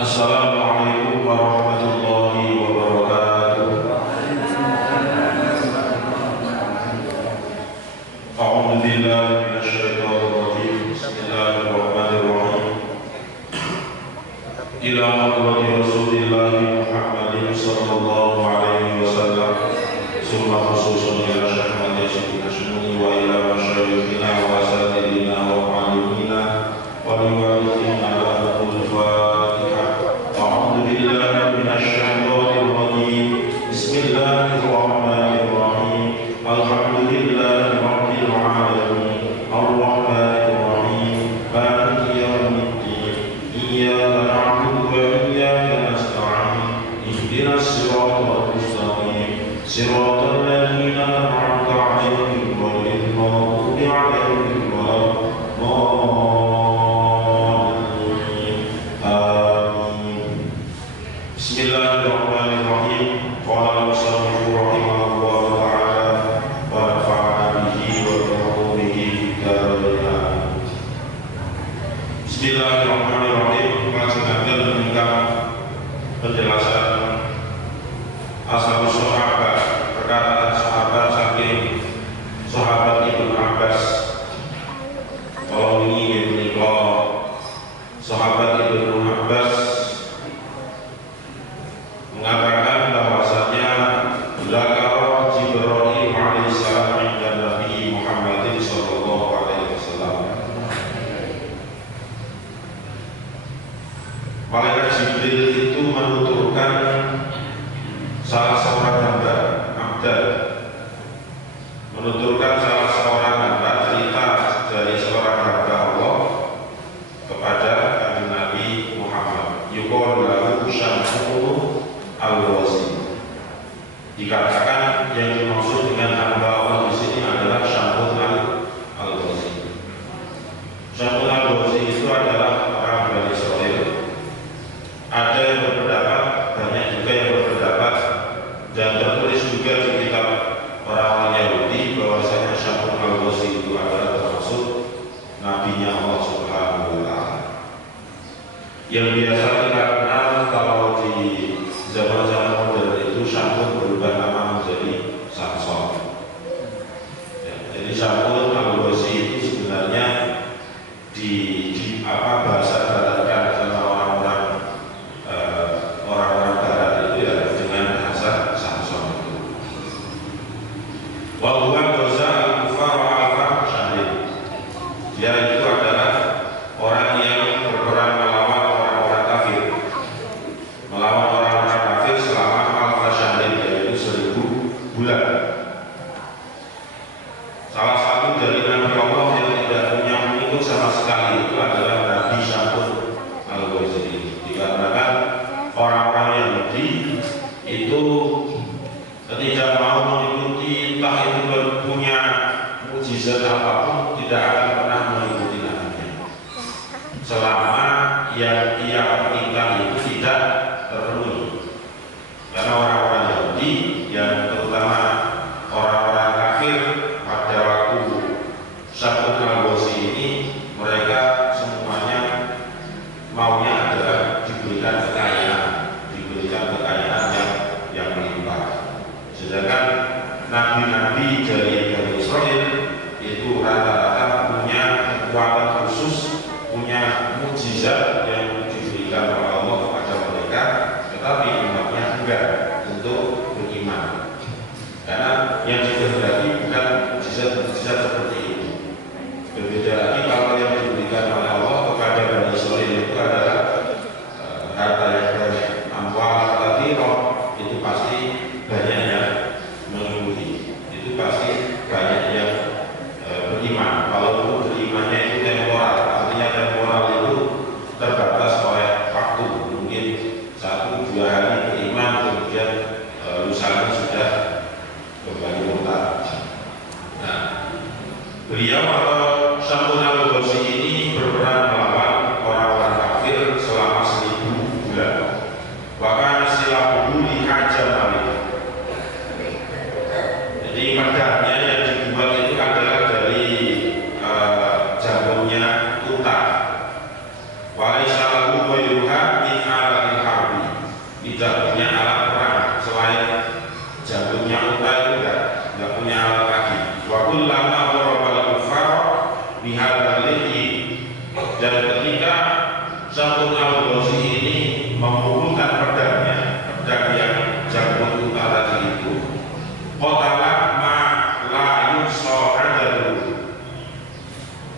Assalamualaikum warahmatullahi wabarakatuh. A'udzu billahi minasyaitonir rajim. Bismillahirrahmanirrahim. Ila hadrati Rasulillah Muhammadin sallallahu alaihi wasallam. Summa khususun ila syahmati syukur wa ila masyayikhina wa asatidina wa muallimina wa liwalidina wa al-Fatihah. A'udzu billahi minasyaitonir rajim. Bismillahirrahmanirrahim. Alhamdulillahi rabbil alamin. Ar-Rahmanir Rahim. Maliki yaumiddin. Iyyaka na'budu wa iyyaka nasta'in. Ihdinas siratal mustaqim. Siratal ladzina an'amta 'alaihim ghairil maghdubi 'alaihim waladdallin. Amin. Bismillahirrahmanirrahim. Qala al-musannif rahimahullahu ta'ala wa nafa'ana bihi wa bi ulumihi fid dharain. Bismillahirrahmanirrahim. Lanjutkan dengan penjelasan asal sahabat, perkataan sahabat saking sahabat Ibnu Abbas. Kalau ini menikah sahabat Ibnu Abbas mengatakan bahwasanya zakara Jibril alaihissalam dan Nabi Muhammad sallallahu alaihi wasallam. Malaikat Jibril itu menuturkan salah seorang hamba, Abdal, menuturkan salah seorang hamba, cerita dari seorang hamba Allah kepada Nabi Muhammad. Yuqalu lahu Syamsul al-Ghazi. Dikatakan yang dimaksud dengan hamba Allah di sini adalah Syamsul al-Ghazi. Syamsul al-Ghazi itu adalah orang Bani Israil. Ada yang berpendapat, banyak juga yang berpendapat, dan tertulis juga di kitab orang-orang Yahudi bahwasanya Syamsul al-Ghazi itu adalah termasuk nabinya Allah Subhanahu wa Ta'ala. Yang biasa kita kenal kalau di zaman-zaman modern itu Syamsul berubah nama menjadi Samson. Ya, jadi Syamsul al-Ghazi itu sebenarnya di bahasa baratkan sama orang-orang barat itu ya dengan bahasa Samson itu. Wa huwa jaza al-kufar al syahid. Dia itu adalah orang yang berperang melawan orang-orang kafir, melawan orang-orang kafir selama al-syahid, yaitu 1000 bulan. Salah satu dari Nabi Allah yang tidak punya pengikut sama sekali itu adalah Nabi Syamsul al-Ghazi. Dikarenakan orang-orang Yahudi itu tidak mau mengikuti, entah itu punya mukjizat apapun, tidak akan pernah mengikuti nabinya selama yang ia perintah itu tidak terpenuhi. Karena orang-orang Yahudi yang terutama orang-orang kafir pada waktu Syamsul al-Ghazi ini, mereka semuanya maunya adalah diberikan kekayaan yang melimpah. Sedangkan nabi-nabi dari Bani Israil itu rata-rata punya kekuatan khusus, punya mukjizat yang diberikan oleh Allah kepada mereka, tetapi umatnya enggak untuk beriman. Karena yang dikehendaki bukan mukjizat seperti itu. Berbeda lagi kalau yang diberikan oleh Allah kepada Bani Israil itu adalah harta yang banyak, amwal, tapi roh itu pasti banyak yang mengikuti lusanya sudah kembali murtad. Nah, beliau atau Syamsun al-Ghazi ini berperan melawan orang-orang kafir selama 1000 bulan. Bahkan silapuhu dihajam balik. Jadi pedangnya yang dibuat itu adalah dari jagungnya unta. Walaysa lahu ghayruha min alatil harbi. Tidak punya alat perang selain jagungnya unta itu tidak punya alat lagi. Wa kullama darabal kuffar bihadzal lihi. Dan ketika Syamsun al-Ghazi ini memukulkan pedang yang jagung unta tadi itu, qatala ma la yusa adalu.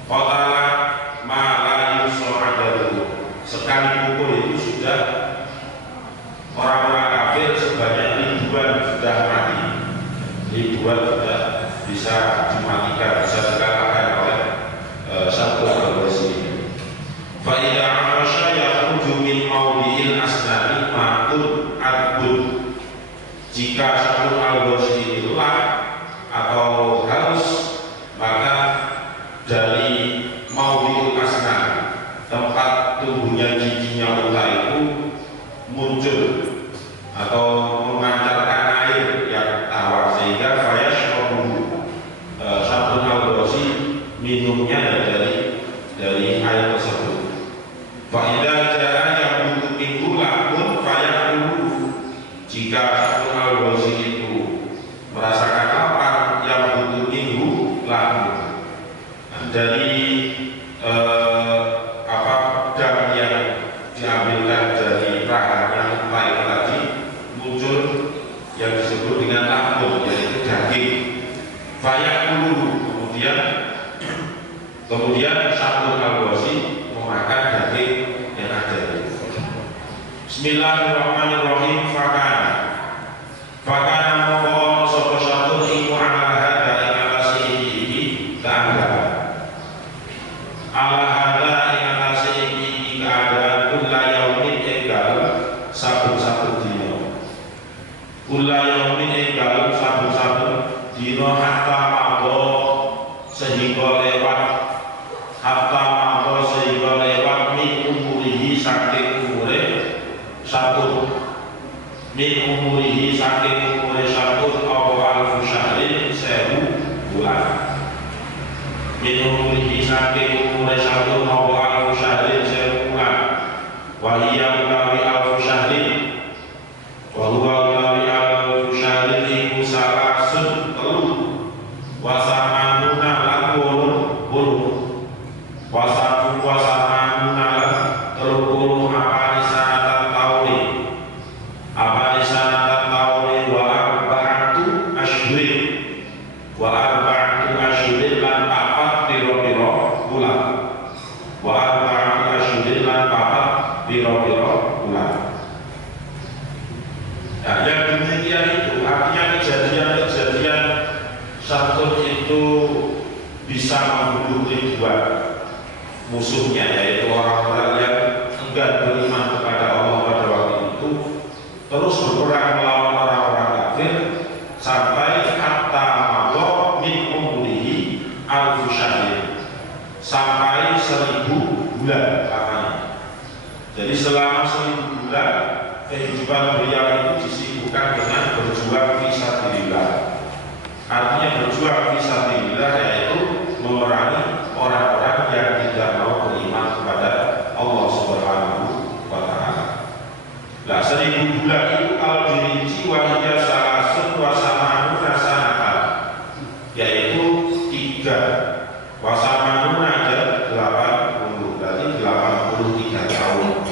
Qatala ma la yusa adalu. Sekali pukul itu sudah orang-orang kafir sebanyak ribuan sudah mati. Ribuan sudah bisa dimatikan, bisa dikalahkan oleh Syamsun al-Ghazi. Fa idza arasya yakhruju min mawdi'il asnani ma'tul adbun. Jika Syamsun al-Ghazi ini lelah atau haus, maka dari mawdi'ul asnan, tempat tumbuhnya giginya unta itu muncul atau memancarkan air yang tawar, sehingga fayashrabu, Syamsun al-Ghazi minumnya dari air tersebut. Fa'idha ja'a yang butuh minggu lakun fayakulu. Jika Syamsun al-Ghazi itu merasakan lapar, yang butuh minggu lakun. Nah, dari pedang yang diambilkan dari rahangnya unta itu tadi muncul yang disebut dengan lakun, yaitu daging. Fayakulu, kemudian Syamsun al-Ghazi memakan daging yang ada itu. Bismillahirrahmanirrahim. Fakana mongko sapa Syamsun iku ala hada ing atase iki keadaan. Ala hada ing atase iki keadaan kula yaumin enggal saben-saben dina. Kula yaumin enggal saben-saben dina hatta mabo sehingga lewat min umurihi saking umure Syamsun. Min umurihi saking umure Syamsun apa alfu syahrin 1000 bulan. Min umurihi saking umure Syamsun apa alfu syahrin 1000 bulan. Wa hiya utawi alfu syahrin, wa huwa utawi alfu syahrin iku salasun telu wa samanuna lan 80 wasamanuna lan 30 apani sanatan tauni wa arba'atu asyhurin lan papat pira-pira bulan. Wa arba'atu asyhurin lan papat pira-pira bulan. Nah, yang demikian itu artinya kejadian-kejadian Syamsun itu bisa membunuh ribuan musuhnya, yaitu orang-orang yang enggan beriman kepada Allah pada waktu itu, terus berperang melawan orang-orang kafir sampai hatta mabok min umurihi alfu syahrin, sampai 1000 bulan lamanya. Jadi selama 1000 bulan kehidupan beliau itu disibukkan dengan berjuang fisabilillah. Artinya berjuang fisabilillah yaitu memerangi orang-orang yang tidak mau beriman kepada Allah Subhanahu wa Ta'ala. Nah, 1000 bulan itu kalau dirinci wahiyya salasun wa samanuna sanatan, yaitu 3 wa samanuna aja 80, berarti 83 tahun.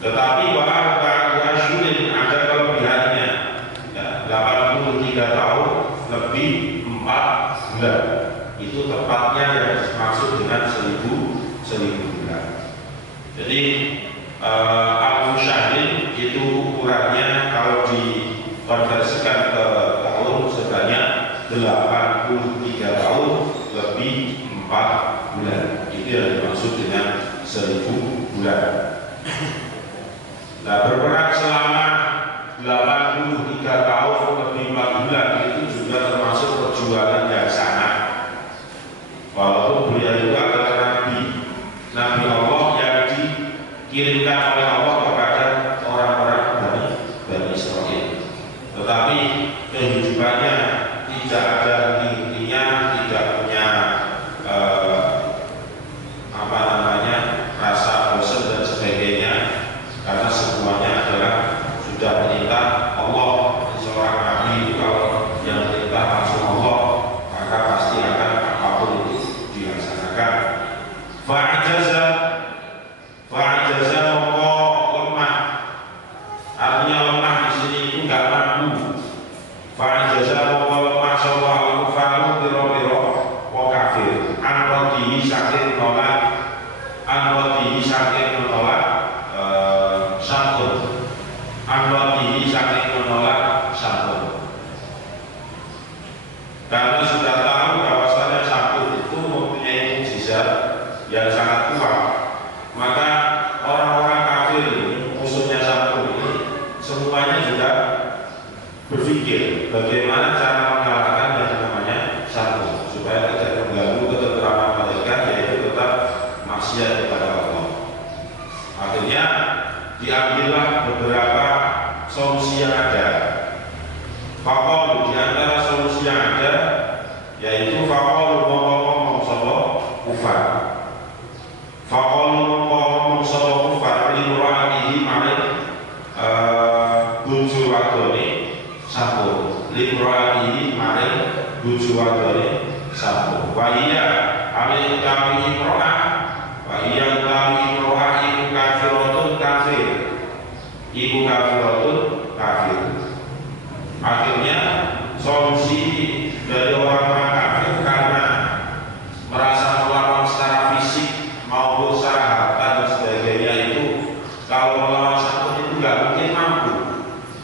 Tetapi wa arba'atu asyhurin ada kelebihannya, ya, 83 tahun lebih 4 bulan. Itu tepatnya yang dimaksud dengan 1000 bulan. Jadi alfu syahrin itu ukurannya kalau dikonversikan ke tahun sebanyak 83 tahun lebih 4 bulan. Itu yang dimaksud dengan 1000 bulan. Nah, berperang selama 83 kehidupannya tidak ada intinya, tidak punya rasa bosan dan sebagainya, karena semuanya adalah sudah perintah Allah. Seorang nabi itu kalau yang perintah langsung Allah, maka pasti akan apapun itu dilaksanakan. Fa'ajaza mongko lemah, artinya lemah di sini itu nggak mampu. Fa'ajaza mongko lemah sapa al-kufaru biro-biro wa kafir anrodihi saking menolak sabun. Karena sudah tahu bahwasanya sabun itu mempunyai mukjizat yang sangat kuat, maka orang-orang kafir ini, musuhnya sabun ini, semuanya juga berpikir bagaimana cara mengalahkan yang namanya sabun supaya tidak mengganggu ketentraman mereka, yaitu tetap maksiat kepada Allah. Akhirnya diambillah beberapa solusi yang ada. Fakol di antara solusi yang ada yaitu fakol ngomong sapa kufar. Fakol ngomong sapa kufar limra'atihi maring bojo wadone sabun. Limra'atihi maring bojo wadone sabun. Wa iya alai utawi imro'ah, wa iya utawi imro'ah iku kafiratun kafir. Iku kafiratun kafir. Akhirnya solusi dari orang-orang kafir karena merasa melawan secara fisik maupun secara harta dan sebagainya itu, kalau melawan sabun itu nggak mungkin mampu,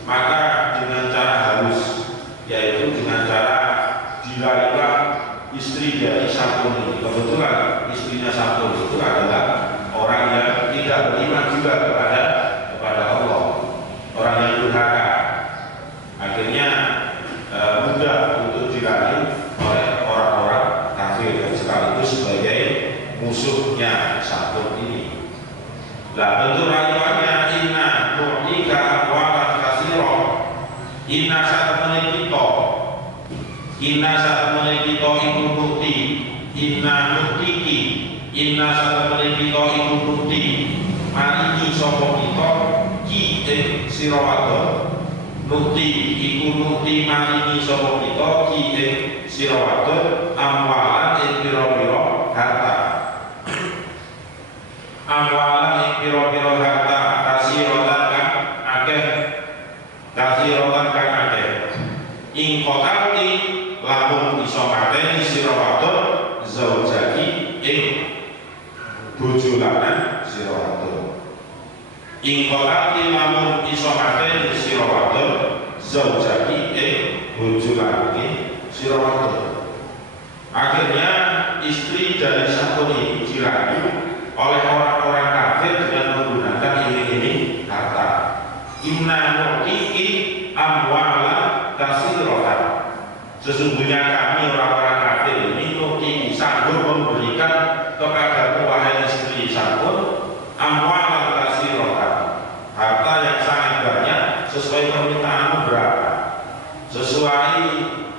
maka dengan cara halus, yaitu dengan cara dilarilah istri dari sabun ini. Kebetulan istrinya sabun itu adalah orang yang tidak beriman juga kepada Allah, orang yang durhaka. Akhirnya mudah untuk diraih oleh orang-orang kafir dan sekaligus sebagai musuhnya sabun ini. Lah bentuk rayuannya inna nu'tika amwalan katsira. Inna saat menikito iku nukti. Inna nuktiki. Inna saat menikito iku nukti. Maringi sapa kita ki sira wadon. Nukti iku nukti maringi sapa kita ki sira wadon amwalan ing pira-pira harta. Amwalan ing pira-pira harta kasiratan kang akeh. Ing kotalti lamun iso mateni sira wadon zaujaki ing bojo lanang sira wadon. Ing kotalti lamun iso mateni sira wadon zaujaki ing bojo lanang sira wadon. Akhirnya istri dari sabun ini dirayu oleh orang-orang kafir dengan menggunakan iming-iming harta. Inna nu'tiki amwalan katsiratan. Sesungguhnya kami orang-orang kafir ini nu'tiki sanggup memberikan kepada wahai istri sabun amwalan katsiratan, harta yang sangat banyak sesuai permintaanmu berapa, sesuai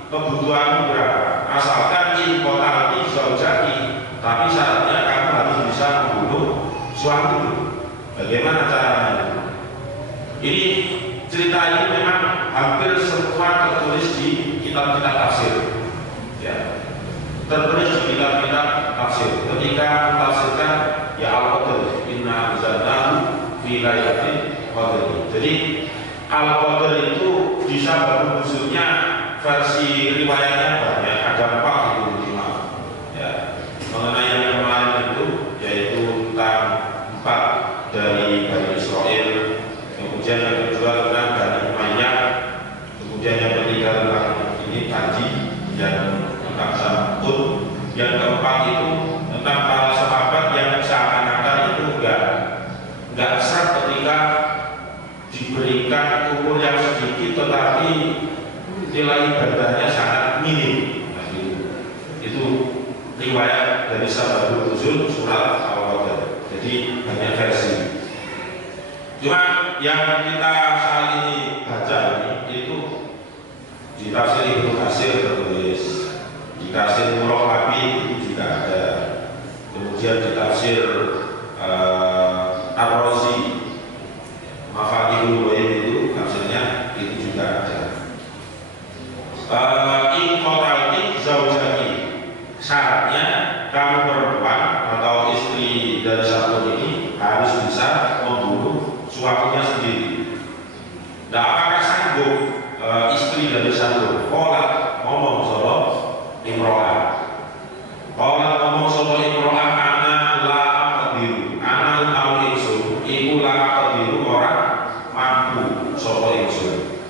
kebutuhanmu berapa, asalkan inkotalti zaujaki, tapi syaratnya kamu harus bisa membunuh suamimu. Bagaimana caranya? Ini cerita ini memang hampir semua tertulis di kitab-kitab tafsir, ya, tertulis di kitab-kitab tafsir. Ketika mentafsirkan ya al-qadr inna anzalnahu fi lailatul qadr. Jadi al-qadr itu bisa berusulnya versi riwayatnya banyak, ada 4 itu minimal. Ya, mengenai yang kemarin itu yaitu tentang 4 dari Bani Israel. Kemudian yang kedua tentang Bani Umayyah, kemudian yang ketiga tentang ini tadi yang tentang Samud, yang keempat itu tentang para sahabat yang seakan-akan itu enggak sah ketika diberikan umur yang sedikit tetapi nilai ibadahnya sangat minim. Nah, itu riwayat dari Sababul Nuzul surat Al-Qadr. Jadi banyak versi. Cuma yang kita saat ini baca ini itu Di tafsir Ibnu Katsir tertulis, di tafsir Murrah Habib itu juga ada. Kemudian di tafsir Ar-Razi Mafatihul Ghaib itu tafsirnya itu juga ada. In qatalti zaujati, syaratnya kamu perempuan atau istri dari satu ini harus bisa membunuh suaminya sendiri. Nah, apakah sanggup istri dari satu? Qala ngomong solo imro'ah. Qala ngomong solo imro'ah, ana la aqdiru, ana tahu ingsun iku la aqdiru orang mampu solo ingsun.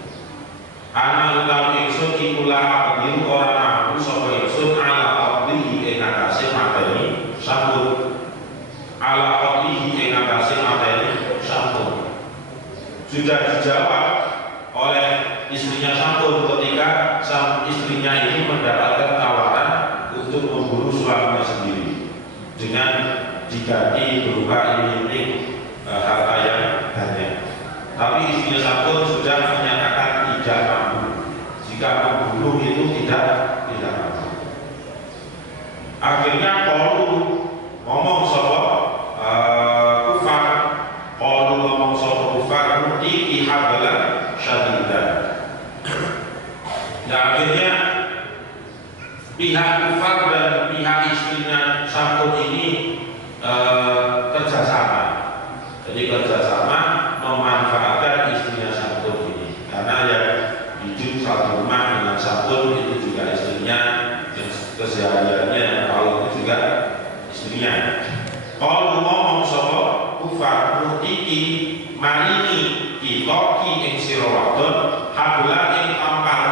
Ana tahu ingsun iku la aqdiru orang mampu solo ingsun ala qadlihi ing atase mateni sampun. Ala qadlihi ing atase mateni sampun. Sudah dijawab oleh istrinya Sampun ketika sang istrinya ini mendapatkan tawaran untuk membunuh suaminya sendiri dengan diganti berupa iming-iming harta yang banyak. Tapi istrinya Sampun sudah menyatakan tidak mampu. Jika membunuh itu tidak mampu. Akhirnya Qalu ngomong sopo kufar, Qalu ngomong sopo kufar nuti ihabala syadidah. Nah, akhirnya pihak kufar dan pihak istrinya Sampun ini kerjasama. Jadi kerjasama memanfaatkan istrinya Sampun ini, karena yang hidup satu rumah dengan Sampun itu juga istrinya, kesehariannya kalau itu juga istrinya. Kalau ngomong sopo kufar nutiki marini kitoki ing sirawadon habla ing tampar,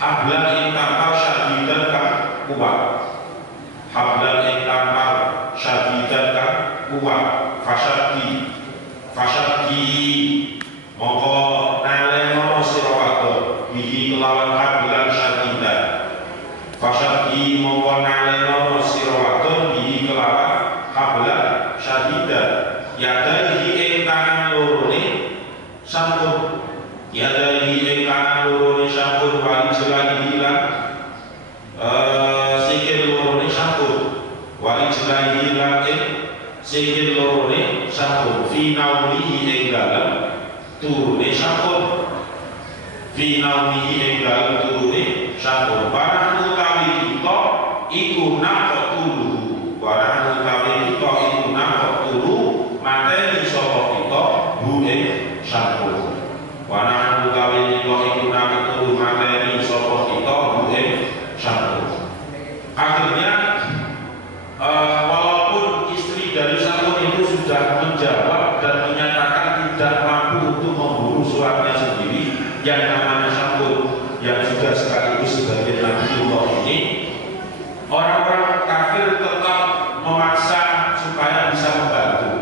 habla ing tampar syadidan kang kuat, habla ing tampar syadidan kang kuat, fasyaddi mongko naleno sirawadon bihi kelawan hablan syadidan, fasyaddi mongko naleno sirawadon bihi kelawan hablan syadidan, yadaihi ing tangan lorone Sampun, yadaihi ing tangan lorone Sampun, wali jelahi lan sikil lorone Sampun, wali jelahi lan ing sikil lorone Sampun, fi naumihi ing dalem turune Sampun, fi naumihi ing dalem turune Sampun. Barang utawi kita iku nakok tulu, barang utawi kita iku nakok tulu mateni sapa kita bu ing Sampun. Barang utawi kita iku nakok tulu mateni sapa kita bu ing Sampun. Akhirnya walaupun istri dari Sampun itu sudah menjawab dan menyatakan tidak mampu untuk membunuh suaminya sendiri yang namanya Sampun, yang juga sekaligus sebagai Nabiullah ini, orang-orang kafir tetap memaksa supaya bisa membantu,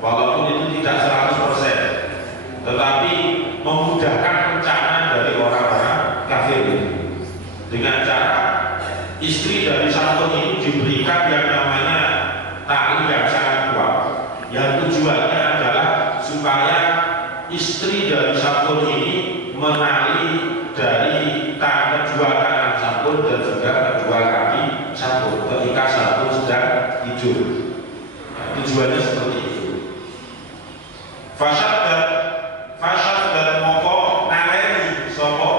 walaupun itu tidak 100%, tetapi memudahkan rencana dari orang-orang kafir ini dengan cara istri dari Sampun ini diberikan yang namanya tali yang sangat kuat, yang tujuannya adalah supaya istri dari Sampun ini menali dari kedua tangan Sampun dan juga kedua kaki Sampun ketika Sampun sedang tidur. Nah, tujuannya seperti itu. Fasad dan moko naleni sopo,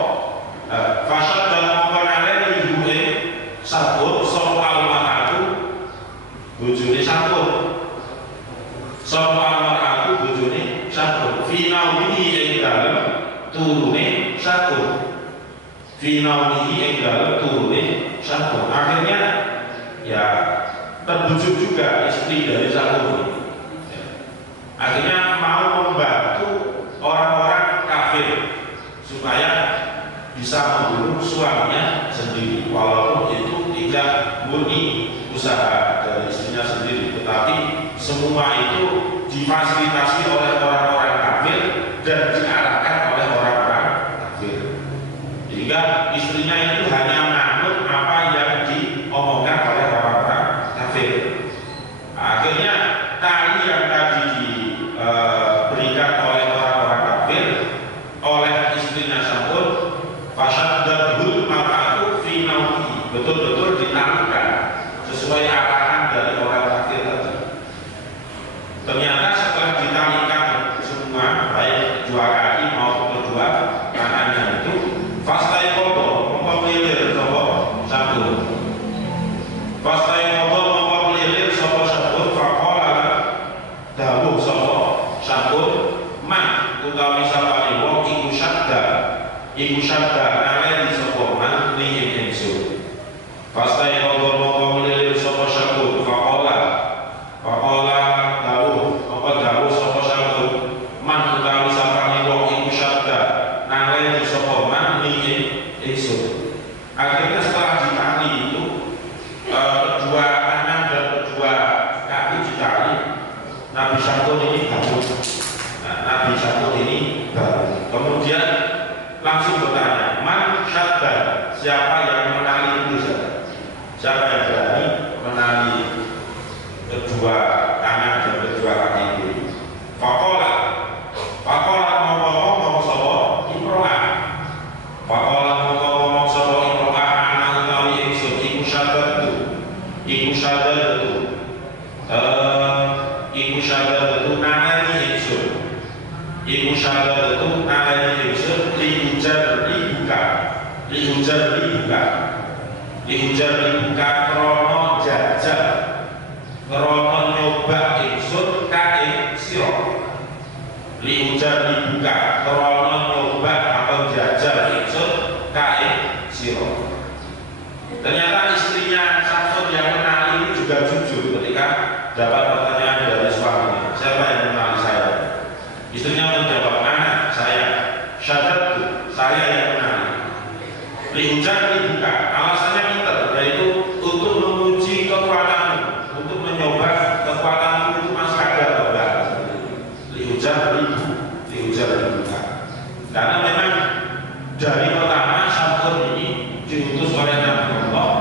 fasad dan moko naleni gue Sampun sopo almaratu bojone Sampun, sopo almaratu bojone Sampun, final ini yang dalam turune Sampun, final ini yang dalam turune Sampun. Akhirnya ya terbujuk juga istri dari Sampun. Akhirnya mau membantu orang-orang kafir supaya bisa membunuh suaminya sendiri, walaupun itu tidak murni usaha dari istrinya sendiri, tetapi semua itu difasilitasi oleh orang-orang kafir dan diarahkan oleh orang-orang kafir, sehingga istrinya itu hanya menganut apa yang diomongkan oleh orang-orang kafir. Akhirnya tali yang tadi diberikan oleh orang-orang kafir oleh istrinya Sampun, fasad betul-betul ditarikan sesuai arahan dari orang kafir tadi. Ternyata setelah ditarikan semua, baik kedua kaki maupun kedua tangannya itu, fastai kobo mempelilir sopo sabun. Fastai kobo mempelilir sopo sabun. Fakola dawuh sopo sabun. Man utawi sapane wong iku syadda naleni sopo man li ingsun. Fastai kobo mempelilir sopo sabun. Fakola dawuh sopo sabun. Man utawi sapane wong iku syadda naleni sopo man li ingsun. Akhirnya setelah ditali itu kedua tangan dan kedua kaki ditali, Nabi Syakir ini bangun. Nah, Nabi Syakir ini bangun. Kemudian langsung bertanya, man syadda, siapa yang menali itu saja? Siapa yang berani menali kedua tangan dan kedua kaki itu? Fakola ngomong sopo imro'ah. Fakola ngomong sopo imro'ah anak utawi ingsun iku syadda itu naleni ingsun. Iku syadda itu naleni ingsun lihujar dibuka krono jajal krono nyoba ingsun kae sira. Lihujar dibuka krono nyoba atau jajal ingsun kae sira. Ternyata istrinya Samsun yang menali ini juga jujur ketika dapat pertanyaan dari suaminya, siapa yang menali saya? Istrinya menjawab, anak saya. Syadatu, saya yang menali. Lihujar dibuka, alasannya pintar, yaitu untuk menguji kekuatanmu, untuk mencoba kekuatanmu itu masih ada atau enggak. Lihujar dibuka, karena memang dari pertama Samsun ini diutus oleh Nabi Allah,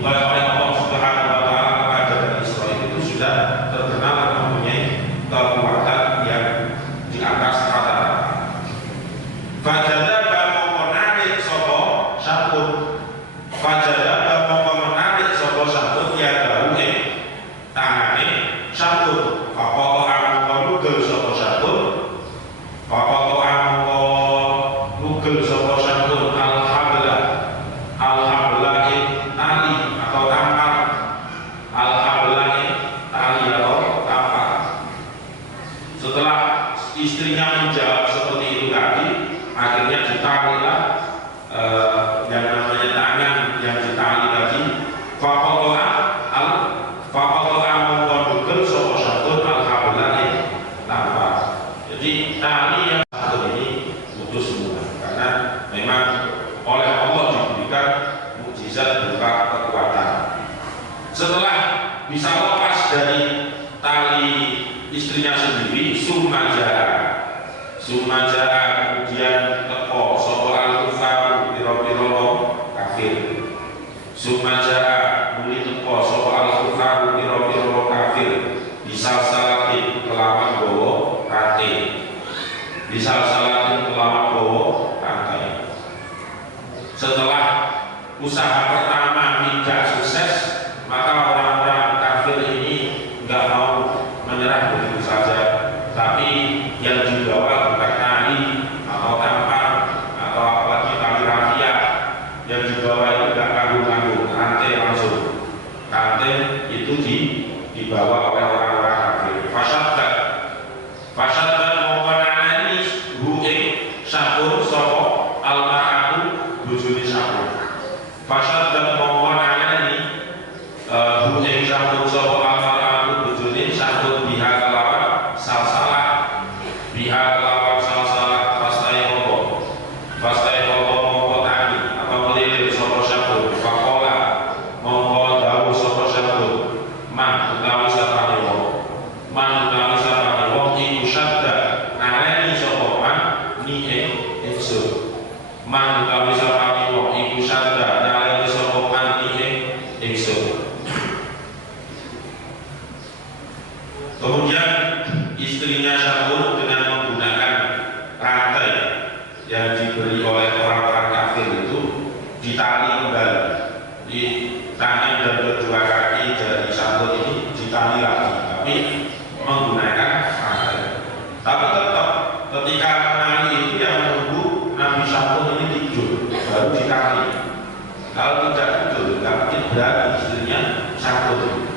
oleh Allah Subhanahu wa Ta'ala kepada Bani Israil itu sudah terkenal mempunyai kekuatan yang di atas rata-rata. Fajadaba mongko narik sapa Samsun ya dawe tangane Samsun. Fakoto amko nugel sapa Samsun. Tali atau tampar. Tali atau tampar. Setelah istrinya menjawab seperti itu tadi, akhirnya ditalilah yang namanya tangan yang ditali tadi. Fakotoa mengkondukkan sopo Samsun al-habla'i tampar. Jadi tali yang satu ini putus semua, karena memang oleh Allah diberikan mukjizat berupa kekuatan. Setelah bisa lepas dari tali istrinya sendiri, sumaja kemudian teko sopo al-kufar piro-piro kafir. Sumaja muli teko sopo al-kufar piro-piro kafir. Disal-salatin kelawan gowo rantai. Setelah usaha pertama tidak sukses, maka orang-orang kafir ini nggak mau menyerah begitu saja, tapi yang dibawa bukan tali atau tampar atau apalagi tali rafia, yang dibawa itu nggak kanggung-kanggung, rantai langsung. Rantai itu dibawa oleh orang-orang kafir. Fasadda mongkonanani hu'ing Samsun sopo almaratu bujuni Samsun. Fasadda mongkonanani hu'ing Samsun sopo almaratu bujuni Samsun biha kelawan salsalah. Fastai hobo mongko tani atau melilir sopo Samsun. Fakola mongko dawuh sopo Samsun. Man utawi sapane wong iku syadda naleni sapa man ni ingsun. Man utawi sapane wong iku syadda naleni sapa man ni ingsun. Kemudian istrinya Samsun dengan menggunakan rantai yang diberi oleh orang-orang kafir itu ditali kembali di tangan dan kedua kaki dari santun ini ditali lagi, tapi menggunakan rantai. Tapi tetap ketika menali itu yang menunggu Nabi santun ini tidur baru ditali. Kalau tidak tidur, nggak mungkin berani istrinya santun.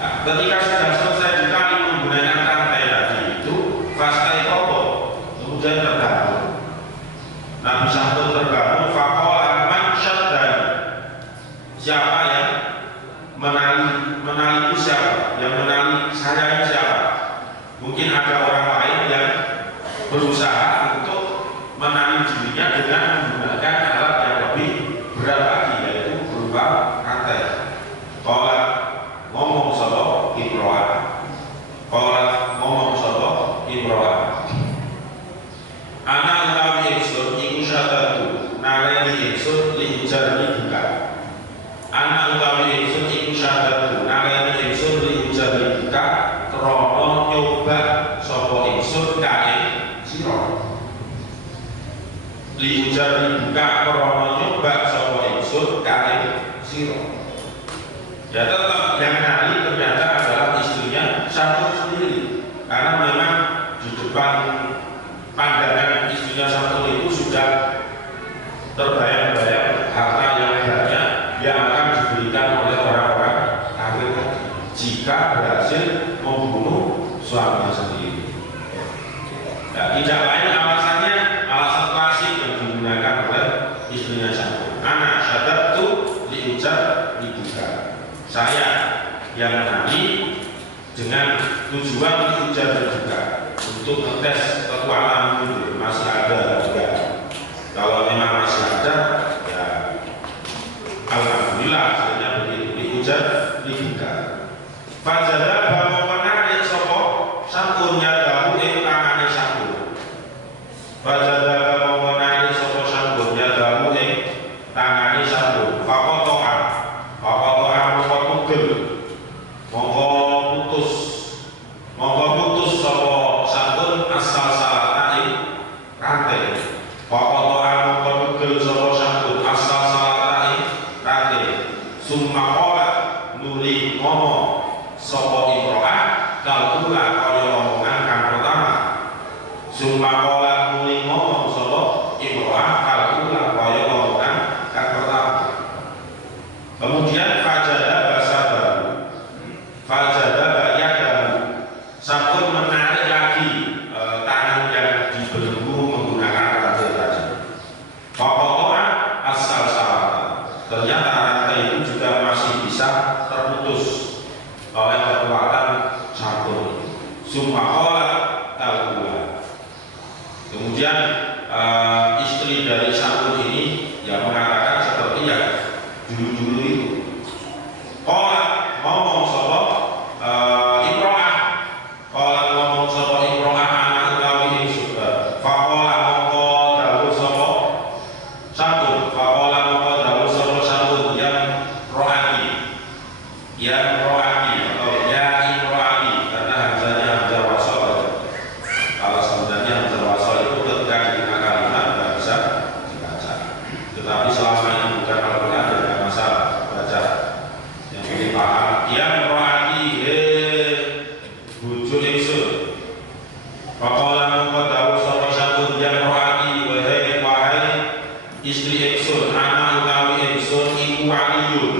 Nah, ketika sudah selesai ditali menggunakan rantai tadi itu fastai kopo, kemudian terbangun. Nabi santun terbangun, fakola man syaddan. Siapa yang menali itu siapa? Yang menali saya ini siapa? Mungkin ada orang lain yang berusaha untuk menali dirinya dengan menggunakan alat yang lebih berat lagi, yaitu berupa rantai. Kalau ngomong sapa Imro'ah, kalau ngomong sapa Imro'ah, anak utawi ingsun iku syadatu naleni ingsun lihujar dibuka. Anak utawi ingsun iku syadatu naleni ingsun lihujar dibuka krana nyoba sapa ingsun kae sira. Lihujar dibuka krana nyoba sapa ingsun kae sira. Ya tetap yang nali ternyata adalah istrinya santun sendiri, karena memang di depan pandangan istrinya santun itu sudah terbayang-bayang harta yang banyak yang akan diberikan oleh orang-orang kafir jika berhasil membunuh suaminya sendiri. Ya, tidak lain alasannya alasan klasik yang digunakan oleh istrinya santun. Anak syadat itu diucap dibuka. Saya yang menali dengan tujuan diujar juga untuk ngetes kekuatan itu masih ada juga. Kalau memang masih ada, ya alhamdulillah hasilnya begitu diujar dibuka. Fajada bahwa menarik sopo sangkunnya dahu ing tangane sangkun. Fajada bahwa menarik sopo sangkunnya dahu ing tangane sangkun. Fakotokan mongko putus sapa santun asal salata ing rantai. Fakotokan mongko tugel sapa santun asal salata ing rantai. Summa qala nuli ngomong sapa Imro'ah kalkula kaya omongan kang pertama. Summa qala nuli ngomong sapa Imro'ah kalkula kaya omongan kang pertama. Kemudian fajada santun menarik lagi tangan yang dibelenggu menggunakan rantai tadi. Fakotoa asal salah. Ternyata rantai itu juga masih bisa terputus oleh kekuatan santun. Sumpakola talkulah. Kemudian istri dari santun ini yang mengatakan seperti yang dulu-dulu itu. Ngomong sopo Imro'ah. Kalau ngomong sopo Imro'ah anak utawi ingsun. Fakola mongko dawuh sopo santun. Fakola mongko dawuh sopo santun yang ro'ati atau ya Imro'ati, karena hamzahnya hamzah wasol. Kalau sebenarnya hamzah wasol itu ketika digunakan kalimat tidak bisa dibaca. Tetapi selama ini bukan Al-Quran tidak masalah baca. Yang ini paham yang ro'ati bujuk ingsun. Faqala mongko dawuh sapa santun yang ro'ati wahai istri ingsun anak utawi ingsun iku waliyun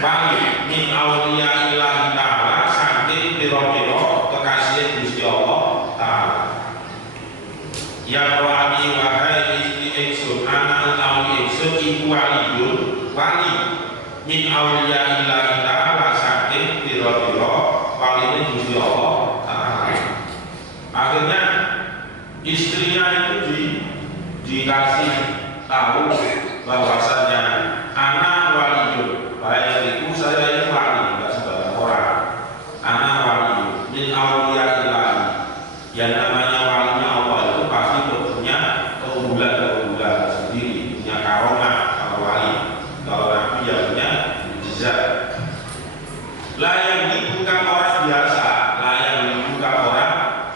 wali min auliya ilahi ta'ala saking pira-pira kekasih Gusti Allah ta'ala. Yang ro'ati wahai istri ingsun anak utawi ingsun iku waliyun wali min auliya ilahi ta'ala saking pira-pira waline Gusti Allah ta'ala. Akhirnya istrinya itu dikasih tahu bahwasannya anak waliyun, baik itu saya ini wali, tidak sembarang orang. Anak waliyun min auliya ilahi, yang namanya walinya Allah itu pasti punya keunggulan sendiri, punya karomah. Kalau wali, kalau nabi ya punya mukjizat. Layak dibuka orang biasa,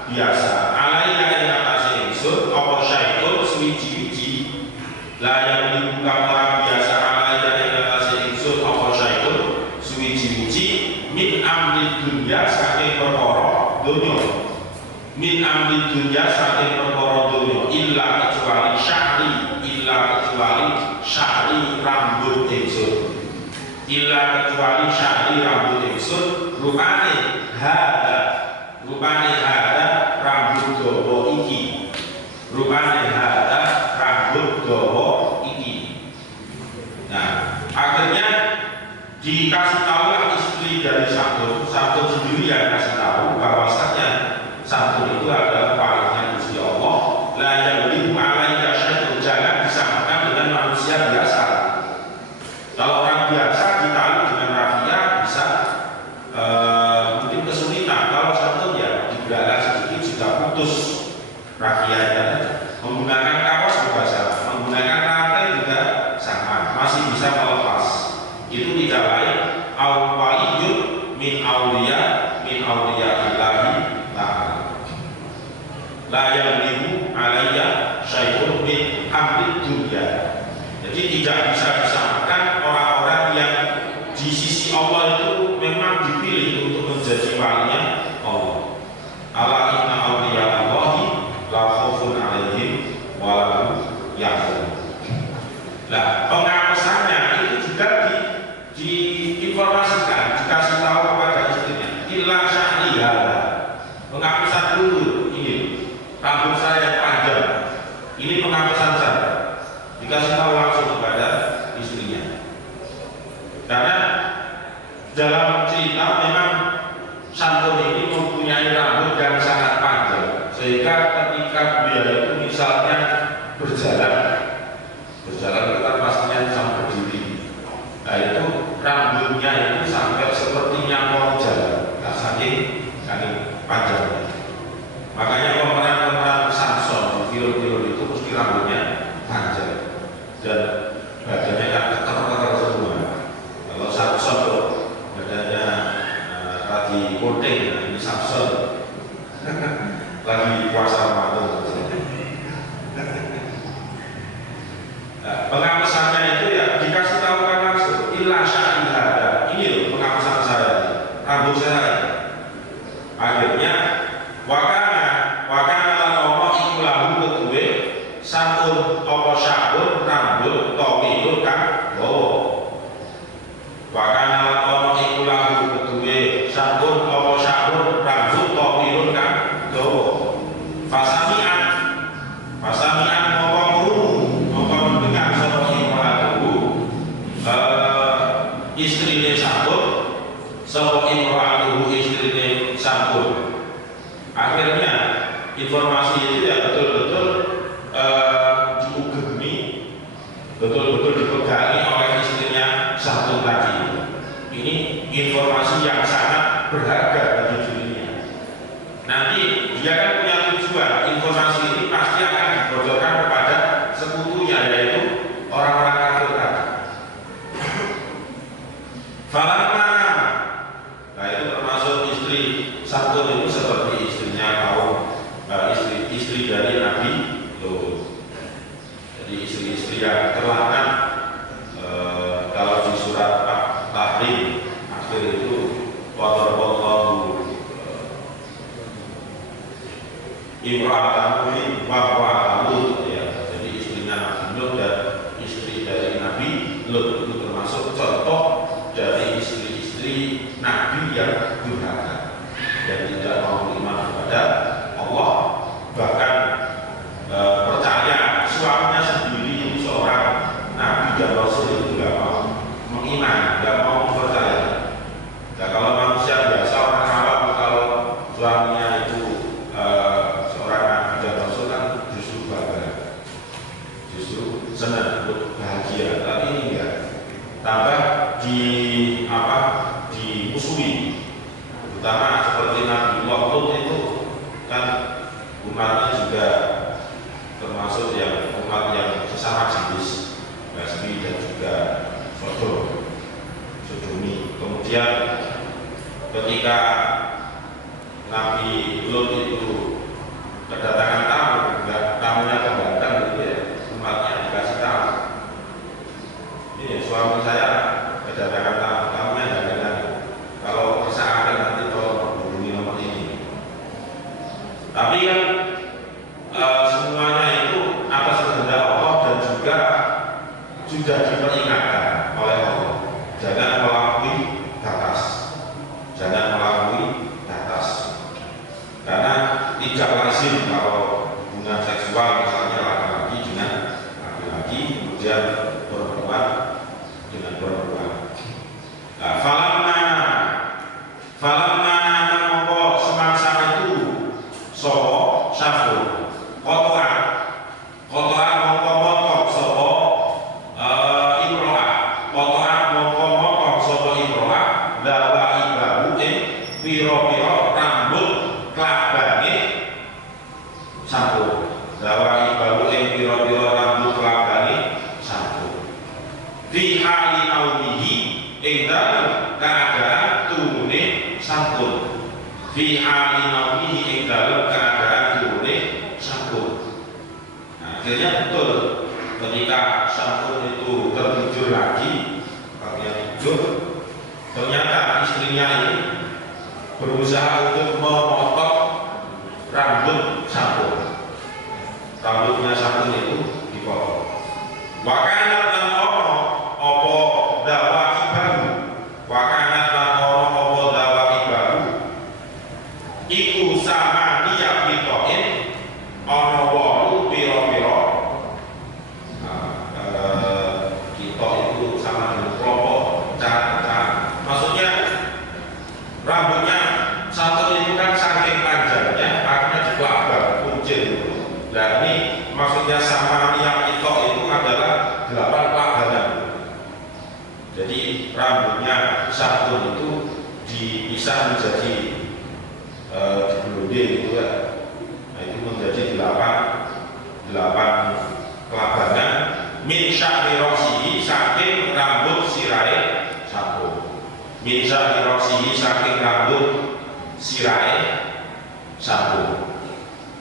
biasa. Alaiya yang atas ingsun apa syaitun suwiji-wiji biasa ing perkara dunya illa kecuali sya'ri rambut ingsun, illa kecuali sya'ri rambut ingsun rupane hada rambut dawa iki, rupane hada rambut dawa iki. Nah, akhirnya dikasih tahulah istri dari Samsun sendiri yang kasih tahu bahwasanya Samsun itu adalah waliynya Gusti Allah, la yamliku alaika syai'un, jangan disamakan dengan manusia biasa. Kalau orang biasa ditaruh dengan rafia bisa mungkin kesulitan. Kalau Samsun ya digerakkan sedikit sudah putus rafianya. Menggunakan kaos juga sama, menggunakan rantai juga sama, masih bisa melepas. Itu tidak lain awaliyun min awliya Allahi ta'ala. La yamliku alayya syai'un min amri dunya. Jadi tidak bisa disamakan orang-orang yang di sisi Allah itu memang dipilih untuk menjadi walinya Allah. Ala inna awliya Allahi la khaufun alaihim wa la hum yahzanun. Nah, pengapesannya itu juga diinformasikan, dikasih tahu kepada istrinya. Illa sya'riha, pengapesan dulu ini rambut saya yang panjang, ini pengapesan saya, dikasih tahu langsung kepada istrinya. Karena dalam cerita memang Samsun ini mempunyai rambut yang sangat panjang, sehingga ketika beliau itu misalnya berjalan kita pastinya sampai berdiri. Nah itu rambutnya itu sampai sepertinya mau jalan, saking panjangnya. Makanya pemeran Samson di film-film itu mesti rambutnya panjang dan badannya kan keter-keter semua. Kalau Samson tuh badannya lagi coating, ini Samson lagi puasa Ramadan. Pengapesannya itu ya dikasih tahu kan langsung illa sya'ri hada, ini loh pengapesan saya, rambut saya. Akhirnya wakana Allah iku lahu kedue Samsun apa sya'run rambut tawilun kang dawa. Wakana Allah iku lahu kedue Samsun apa sya'run rambut tawilun kang dawa. Fasami'an istrine Samsun, sapa imra'atuhu istrine Samsun. Akhirnya informasi itu ya betul-betul diugemi, betul-betul dipegangi oleh istrinya Samsun tadi. Ini informasi yang sangat berharga bagi dirinya. Nanti dia kan punya tujuan, informasi ini pasti akan dibocorkan kepada sekutunya, yaitu orang-orang kafir tadi. Falamma, nah itu termasuk istri Samsun itu seperti istrinya kaum istri dari Nabi Lut. Jadi istri-istri yang terlaknat kalau di surat Tahrim akhir itu wadaraballahu imra'atan wa Lut, ya. Jadi istrinya Nabi Lut dan istri dari Nabi Lut itu termasuk contoh dari istri-istri Nabi yang durhaka dan tidak mau beriman kepada Allah, bahkan percaya suaminya sendiri itu seorang Nabi dan Rasul itu tidak mau mengiman, tidak mau percaya. Nah, kalau manusia biasa orang awam kalau suaminya itu seorang Nabi dan Rasul kan justru bangga, justru senang, bahagia. Tapi ini enggak, tambah dimusuhi, terutama seperti Nabi Lut itu kan umatnya juga termasuk yang umat yang sesama jenis Basmi dan juga Sodomi. Kemudian ketika Nabi Lut itu kedatangan tamu, tamunya kedatang gitu ya, umatnya dikasih tahu, ini suami saya kedatangan tamu, tamunya jangan kalau persahabatan nanti tolong hubungi nomor ini. Tapi kan sudah diperingatkan oleh Allah, jangan melampaui batas, jangan melampaui batas. Karena tidak lazim kalau hubungan seksual misalnya laki-laki dengan laki-laki, kemudian perempuan dengan perempuan. Nah, falamma mongko semangsa itu sopo syafur kotoran mongko motong sopo imro'ah, kotoran mongko motong sopo imro'ah dawa ibahu piro-piro rambut klabane syafur, dawa ibahu piro-piro rambut klabane syafur fi hali naumihi ing dalem keadaan turune sampun, fi hali naumihi ing dalem keadaan turune sampun. Nah, akhirnya betul ketika sampun itu tertidur lagi, dia tidur, ternyata istrinya ini berusaha untuk memotong rambut sampun, rambutnya sampun itu dipotong. Wakana lan ono opo dawa ibahu, wakana lan ono opo dawa ibahu iku sama niat pitoin ono wolu piro-piro. Kita itu sama dengan kelompok cara. Maksudnya rambutnya satu itu kan saking panjangnya akhirnya dikelabang kuncir itu. Dan ini maksudnya sama niat itu adalah 8 pelabanan. Jadi rambutnya satu itu dipisah menjadi diblonde gitu ya. Nah, itu menjadi 8 kelabanan min sya'ri rasihi saking rambut sirai satu, min sya'ri rasihi saking rambut sirai satu.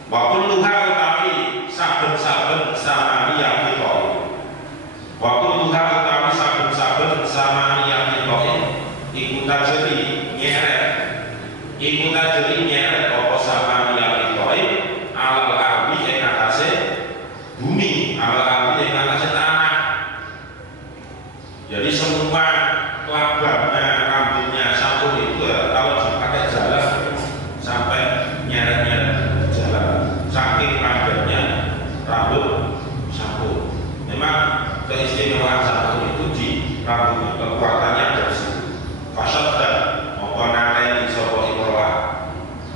Wa kulluha utawi saben-saben samania pitoi, wa kulluha utawi saben-saben samania pitoi iku tajri nyeret apa samania pitoi alal ardi ing atase bumi, alal ardi ing atase tanah. Jadi semua kelabangnya rambutnya satu itu ya, kalau dipakai jalan sampai nyeret-nyeret jalan, saking panjangnya rambut sampul. Memang keistimewaan sampul itu di rambutnya, kekuatannya dari situ. Fasad dan mengkonaleni sopo imro'ah,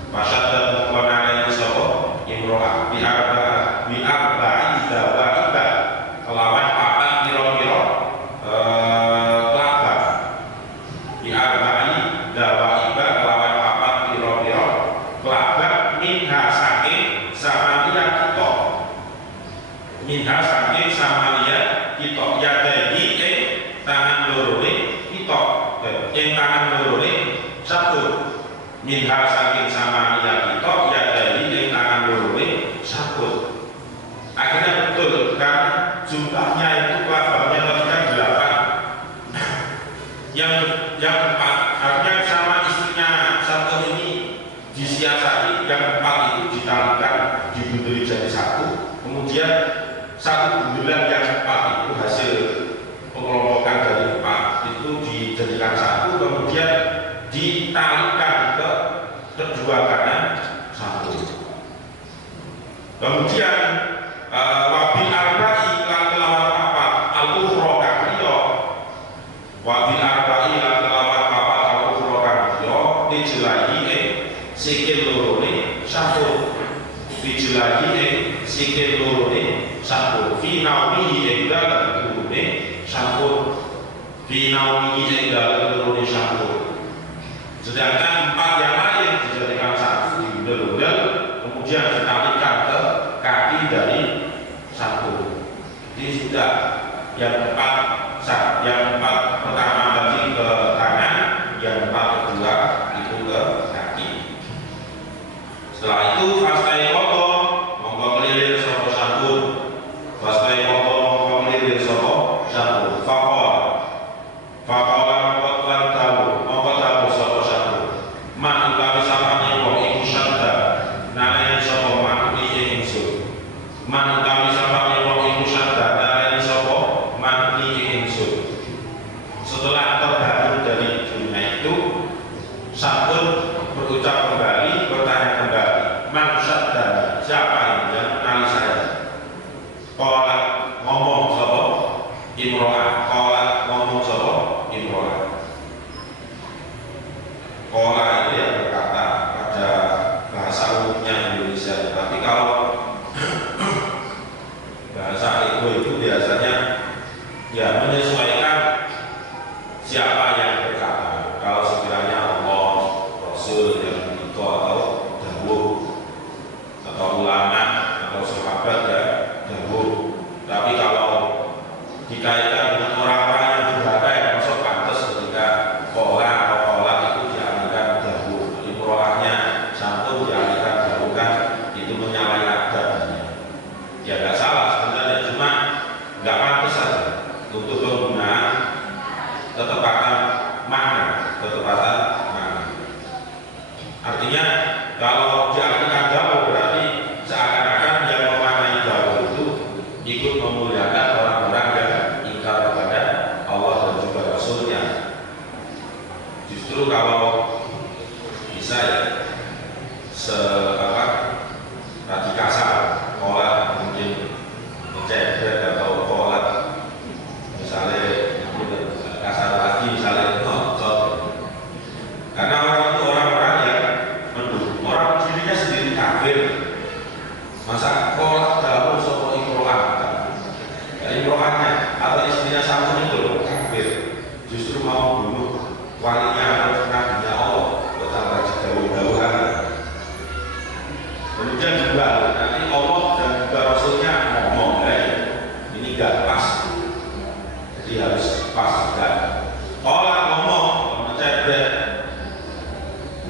fasad dan mengkonaleni sopo imro'ah biarba'i dawa iba kelawan papat kira-kira kelabang, biarba'i dawa iba kelawan papat kira-kira kelabang minha saking samalia kita, minha saking samalia kita yadaihi tangan lorone kita, tangan lorone satu, minha saking samalia kita yadaihi tangan lorone satu. Akhirnya betul karena jumlahnya itu kelabangnya tadi kan 8. yang 4 artinya sama istrinya satu ini disiasati, yang 4 itu ditalikan dibundeli jadi satu, kemudian satu bundelan yang 4 itu hasil pengelompokan dari 4 itu dijadikan satu, kemudian ditalikan ke kedua kanan satu. Kemudian wabil arba'i lan kelawan papat al-ukhra kakriya, wabil arba'i lan kelawan papat al-ukhra kakriya dijelahi sikil lorone safur, dijelahi sikil lorone safur fi naumihi ing dalem turune safur, fi naumihi ing dalem turune safur. Sedangkan 4 yang lain dijadikan satu, dibundel-bundel, kemudian ditalikan ke kaki dari satu. Jadi sudah yang 4 pertama tadi ke tangan, yang 4 kedua itu ke kaki. Setelah itu fastai koto mongko kelilir sopo sabun, fastai koto mongko kelilir sopo sabun. Fakola mongko tahu sopo sabun. Man utawi sapane wong iku syadda naleni sopo man iki ingsun. Man utawi sapane wong iku syadda naleni sopo man iki dikaitkan dengan orang-orang yang durhaka yang masuk pantas ketika kola atau kola itu dialihkan dahulu, imroahnya santun dialihkan dahulu kan itu menyalahi adabnya. Ya nggak salah sebenarnya, cuma nggak pantas saja untuk penggunaan ketepatan makna, ketepatan makna. Artinya kalau dialihkan dahulu berarti seakan-akan yang memaknai dahulu itu ikut memuliakan orang-orang yang ingkar kepada Allah dan juga Rasulnya. Justru kalau bisa ya tadi kasar, kolak mungkin mencebret atau kolak misalnya kasar lagi misalnya ngotot, karena orang itu orang-orang yang mendukung orang dirinya sendiri kafir. Masa kolak dalam soal imro'ah imro'ahnya atau istrinya santun itu kafir, justru mau bunuh walinya atau nabinya Allah, betapa jauh-jauhan. Kemudian juga nanti Allah dan juga Rasulnya ngomong ini gak pas, jadi harus pas juga. Kolak ngomong mencebret,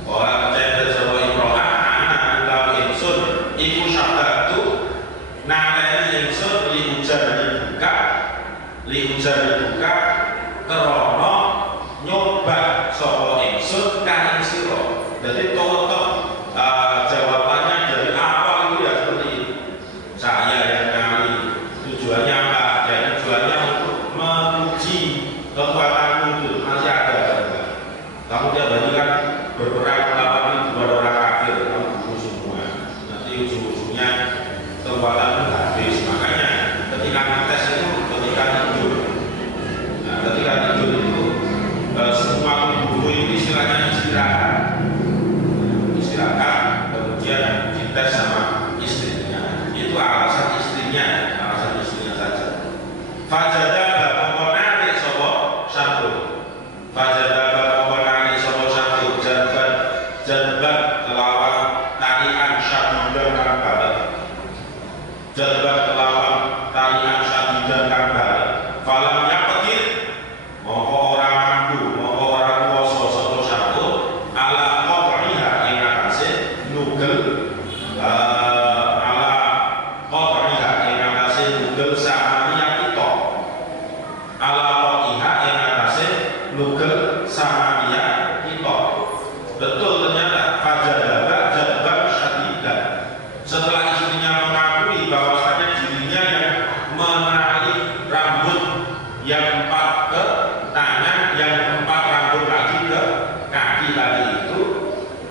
kolak mencebret soal imro'ah anak atau insun iku syabatu naleni insun lihujan dibuka kerono nyoba sopo insun kain siro. Jadi total jawabannya dari awal itu ya seperti ini. Saya yang ngali tujuannya apa? Ya tujuannya untuk menguji kekuatanmu itu masih ada enggak? Kamu tiap hari kan berperang melawan dua orang kafir, kamu bunuh semua. Nanti ujung-ujungnya kekuatanmu habis. Makanya ketika ngetes itu, ketika tidur itu semua pembunuh itu istilahnya istirahat, kemudian dites sama istrinya. Itu alasan istrinya saja. Fajadaba mengkonari sopo satu, fajadaba mengkonari sopo satu, jadbat kelawan tarian syadidan kan balik, jadbat kelawan tarian syadidan kan balik. Falam yakin mongko orang mampu, mongko orang kuasa sopo satu ala qadriha ing atase nugel ala qadriha ing atase nugel samania kita, ala qadriha ing atase nugel samania kita. Betul ternyata fajadaba jadban syadidan. Setelah istrinya mengakui bahwasanya dirinya yang menarik rambut yang 4 ke tangan, yang 4 rambut lagi ke kaki tadi itu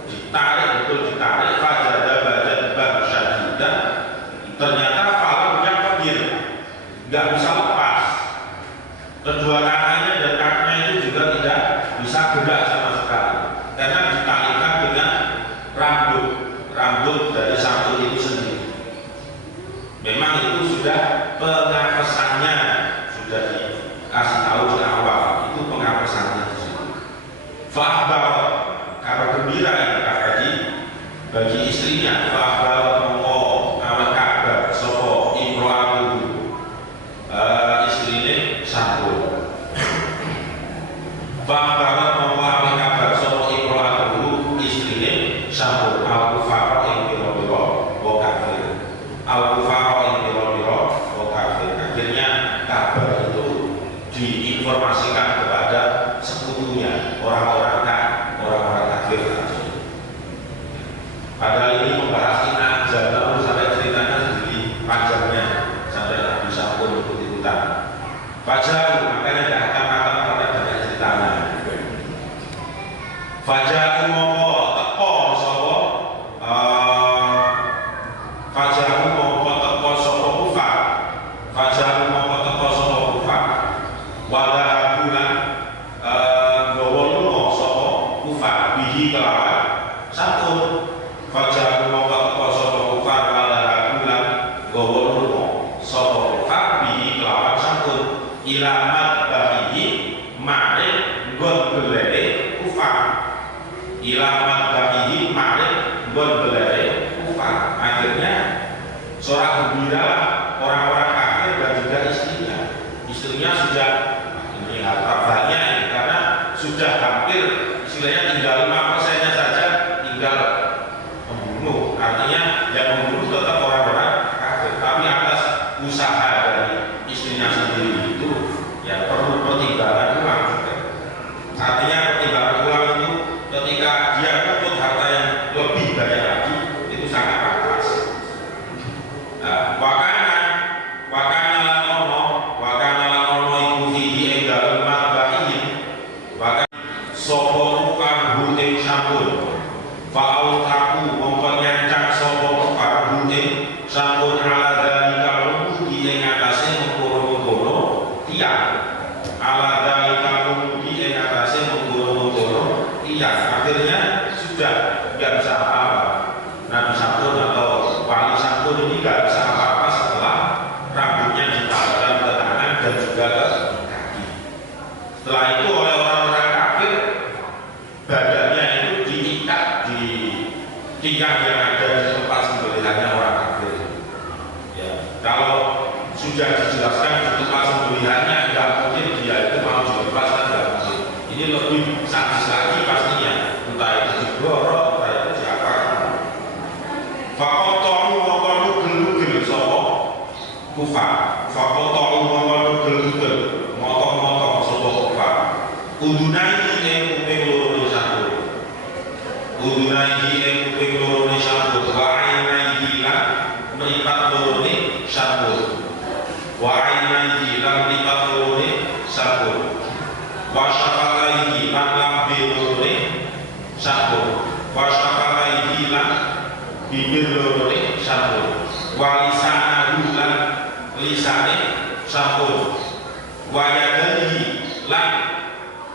ditarik, betul ditarik, fajadaba jadban syadidan. Ternyata falamnya kebir, nggak bisa lepas. Kedua tangannya dan kakinya itu juga tidak bisa gerak sama sekali karena ditalikan dengan rambut dari satu itu sendiri. Memang itu sudah pengapesannya, sudah dikasih tahu di awal, itu pengapesannya di situ. Fa'abar, kabar gembira ini bagi istrinya. Fa'abar mongko awak kabar sopo imro'atu istrine sambung. Fa'abar mongko awak kabar sopo imro'atu istrine sambung. Al-kufara yang biro-biro wa kafir, al-kufara yang biro-biro wa kafir. Akhirnya kabar itu diinformasikan kepada sekutunya, orang-orang kafir. Padahal ini membahas inazal, namun sampai ceritanya sendiri panjangnya sampai tak bisa pun ikut-ikutan. Fajar, makanya tidak akan banyak ceritanya. Fajar mongko teko sopo, fajar mongko teko sopo kufar, fajar mongko teko sopo kufar. Wadah bulan gowol sopo kufar bihi kelawan satu. Fajar mongko teko sopo kufar wadah bulan gowol sopo kufar bihi kelawan satu. Ilamat bahihi maring gon belere kufar. Ilamat bahihi maring gon belere kufar. Akhirnya sorak gembira orang-orang kafir dan juga istrinya usaha dari istrinya sendiri itu ya perlu pertimbangan ulang juga. Artinya pertimbangan ulang itu ketika dia menuntut harta yang lebih banyak lagi itu sangat pantas. Nah, wakana lanono iku fihi enggal mabahin wakana sopo karbu ing sampun fa'au taku mempenyancang sopo karbu ing sampun ala dari kalung ing atase mengkono-mengkono tiang ala dari kalung ing atase mengkono-mengkono tiang. Akhirnya sudah nggak bisa apa-apa. Nabi Sampun atau wali Sampun ini nggak bisa apa-apa setelah rambutnya ditancap ke tangan dan juga ke kaki. Setelah itu oleh orang-orang kafir badannya itu diikat di tiang yang ada di tempat sembelihannya orang kafir. Ya, kalau sudah dijelaskan di tempat sembelihannya nggak mungkin dia itu mau dilepaskan, nggak mungkin. Ini lebih sadis lagi pastinya, entah itu digorok, entah itu siapa. Fakotoru mongkol nugel-nugel sopo kufar. Fakotoru mongkol nugel-nugel motong-motong sopo kufar. Udunai ing kuping loro sambut. Udunai ing kuping loro sambut. Wa'inai hilang meripat loro sambut. Wa'inai hilang meripat loro sambut. Wasyafatai hilang lambe loro sambut. Wasyafatai hilang bibir loro sambut. Walisana hulan lisane sambut. Wayadani lan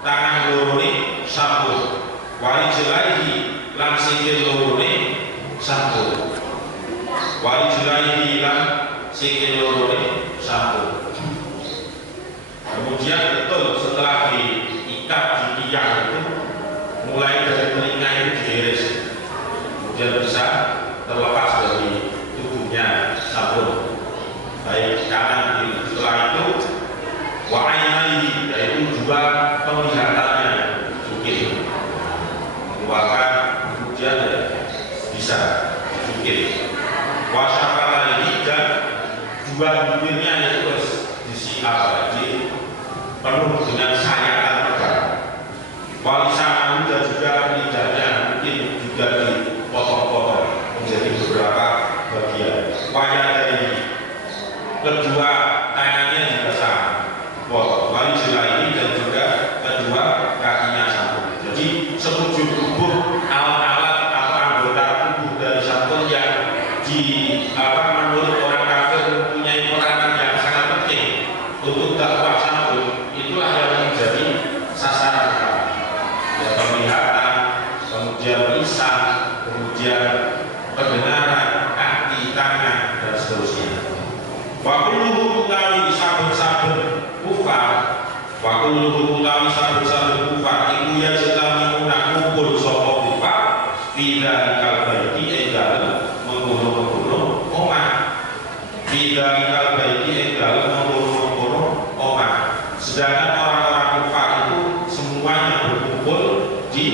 tangan loro sambut. Walijlaihi lan sikil loro sambut. Walijlaihi lan sikil loro sambut. Kemudian betul setelah diikat di tiang itu mulai dari telinga itu diiris, kemudian bisa terlepas dari tubuhnya sabun baik kanan kiri. Setelah itu wa'ainaihi yaitu dua penglihatannya jukir keluarkan, kemudian bisa jukir. Wasyafatai dan dua bibirnya itu terus penuh dengan sayatan pedang. Walisana dan juga lidahnya mungkin juga dipotong-potong menjadi beberapa bagian. Wajah dari kedua tangannya juga sama potong. Walijlaihi dan juga kedua kakinya sambung. Jadi sekujur tubuh alat-alat atau anggota tubuh dari sambung yang menurut orang kafir mempunyai peranan yang sangat penting untuk dakwah sambung, itulah yang menjadi sasaran kami. Ya, penglihatan, kemudian lisan, kemudian pendengaran, kaki, tangan, dan seterusnya. Wakuluhu utawi sabun-sabun kufar, wakuluhu utawi sabun-sabun kufar, iku ya setami kumpul sopo kufar, tidak kalbaiti enggal menggunung-gunung omah, tidak kalbaiti enggal menggunung-gunung omah. Sedangkan orang-orang kufar itu semuanya berkumpul di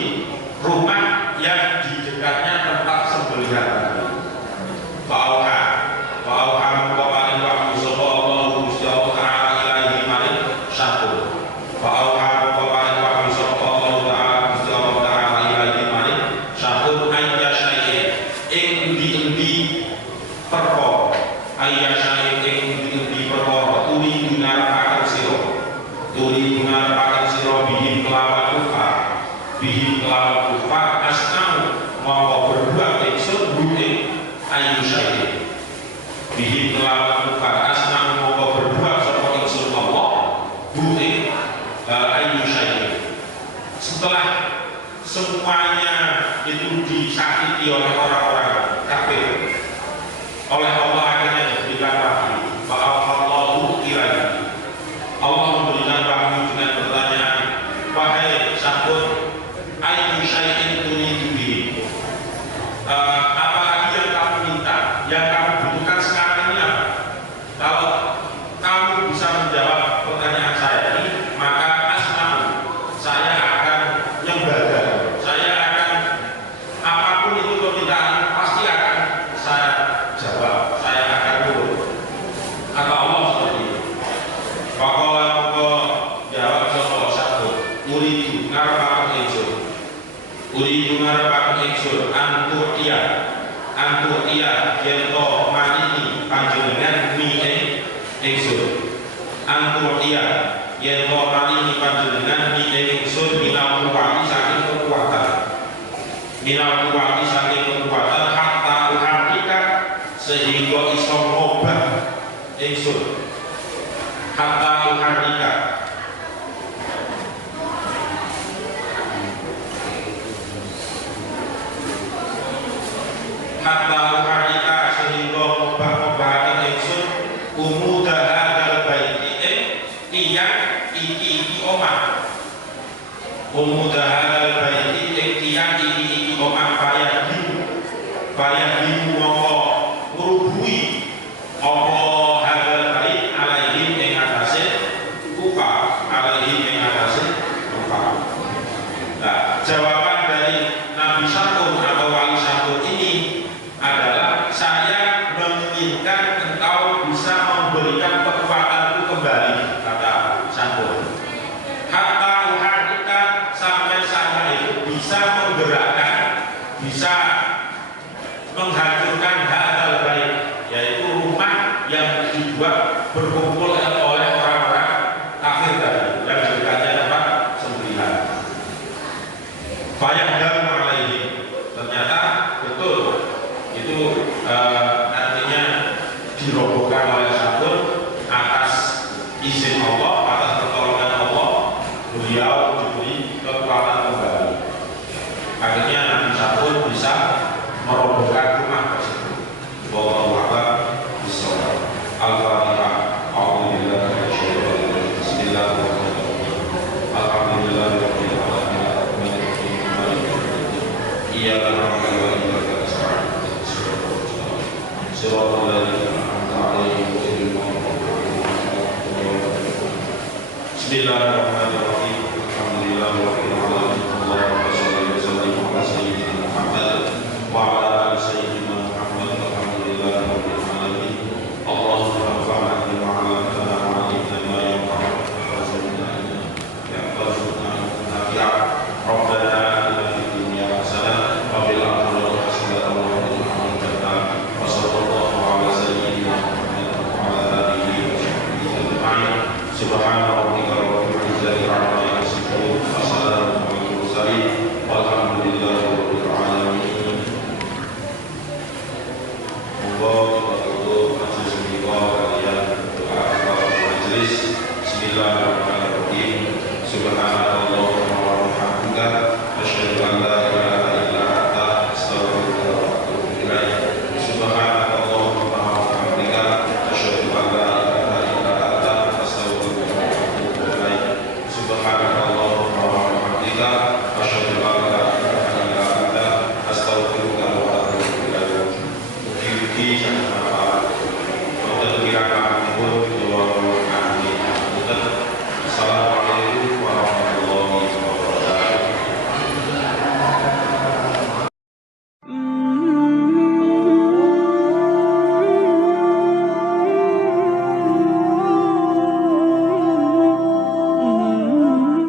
rumah yang di dekatnya tempat sembelihan tadi. Fa'auha mengkoparin waktu sopa Allah Gusti Allah Ta'ala ilahi maring syakul. Fa'auha mengkoparin waktu sopa Allah Ta'ala Gusti Allah Ta'ala ilahi maring syakul. Ayya syai'in ing endi-endi perkara. Ayya syai'in ing endi-endi perkara. Turi gunar pakan siro bihim kelawan kufar. Bihim kelawan kufar asnamu mau berbuat ingsun buing ayu syai'in. Bihim kelawan kufar asnamu mau berbuat sapa ingsun Allah buing ayu syai'in. Setelah semuanya itu disakiti oleh orang-orang kafir, oleh Allah akhirnya diberikan wahyu. Fa'allahu ilaihi. Allah memberikan wahyu dengan pertanyaan, wahai sabun, ayu syai'in turidu bihi. Apalagi yang kamu minta, yang kamu butuhkan sekarang ini apa? Kalau kamu bisa menjawab pertanyaan saya ini, maka asnamu, saya akan nyembah, saya akan apapun itu permintaan pasti akan saya jawab. Kata Allah seperti itu. Faqala Allah jawab sapa sabut uridu ngarepaken ingsun. Uridu ngarepaken ingsun antu iya yen to manini panjenengan mi ingsun. Antu iya yen to manini panjenengan mi ingsun minal kuwati saking kekuatan. Minal kuwati saking kekuatan hatta uharika sehingga iso ngobah ingsun. Hatta uharika sehingga ngobah-ngobahaken ingsun umuda hadal baiti tiyang iki omah. Umuda hadal baiti tiyang iki omah payah bimu mongko ngrubuhi apa hadal bait alaihi ing atase kufa. Nah, jawaban dari Nabi Syakun atau Wali Syakun ini adalah saya menginginkan engkau bisa memberikan kekuatanku kembali, kata Syakun. Hatta uharika sampai saya itu bisa menggerakkan, bisa menghancurkan hadal bait, yaitu rumah yang dibuat berkumpul oleh orang-orang kafir tadi yang dekatnya tempat sembelihan. Fayahdamu alaihi, ternyata betul itu artinya dirobohkan oleh Syakun atas izin Allah, atas pertolongan Allah, beliau diberi kekuatan kembali. Akhirnya Nabi Syakun bisa merobohkan rumah tersebut. Wallahu a'lam bishawab. Al-Fatihah. A'udzubillahi minasyaitonir rajim. Bismillahirrahmanirrahim. Alhamdulillahirabbil alamin. Iyyaka na'budu wa iyyaka nasta'in. Shiratal ladzina an'amta 'alaihim ghairil maghdubi 'alaihim. Bismillahirrahmanirrahim. Alhamdulillahirabbil alamin. Allahumma shalli wa sallim 'ala sayyidina Muhammad wa 'ala ali sayyidina Muhammad. Alhamdulillahirabbil alamin. Allahumma anfa'na bima 'allamtana wa 'allimna ma yanfa'una warzuqna ilman yanfa'una nafi'a. Rabbana atina fid dunya hasanah wa fil akhirati hasanah wa qina adzaban nar. Wa sallallahu 'ala sayyidina Muhammad wa 'ala alihi wa sahbihi ajma'in. Subhanallah.